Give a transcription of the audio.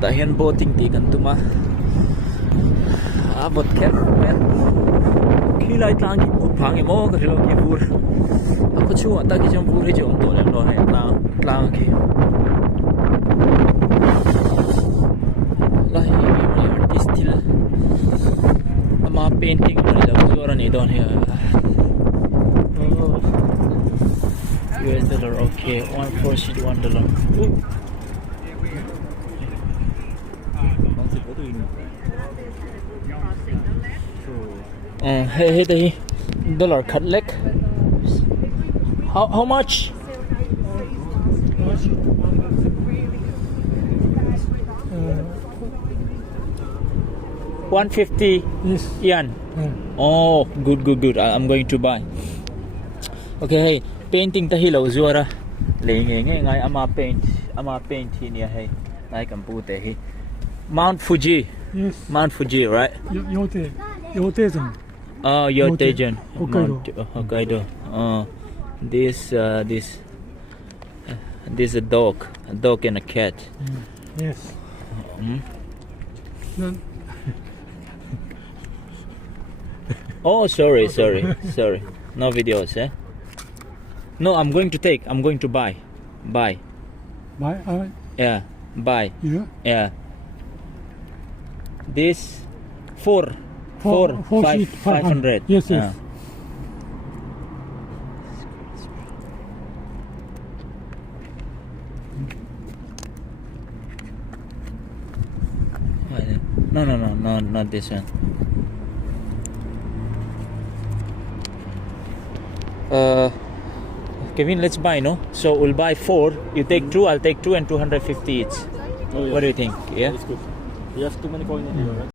Tahian boating ti kan tuma. Abot ker men. Kilai tlang ki phangi mo ka hilo ki bur. Ako chu ata ki jom bur he jom to le no he tlang ki. Lahi mi artist til. Ama painting ni la zuara ni don here. Oh. $1 okay. 1 sheet $1. Hey, the dollar cut leg. How much? 150 Yes. yen. Oh, good. I'm going to buy. Okay, hey, painting tahilo zuara. Ngai ama paint hi nia hey. Nai kampute hi. Mount Fuji. Yes. Mount Fuji, right? Yotesan. Oh, Yotejan. Hokkaido. Hokkaido. Oh, this is a dog and a cat. Yes. Mm. No, Oh, sorry. No videos, eh? No, I'm going to buy. my Yeah, buy. yeah. Yeah. This 4 sheet, 500. Yes, yes. No, not this one. Kevin, let's buy, no? So we'll buy 4. You take 2, I'll take 2 and 250 each. Oh, yeah. What do you think? Yeah. That's good. You have too many coins in here, right?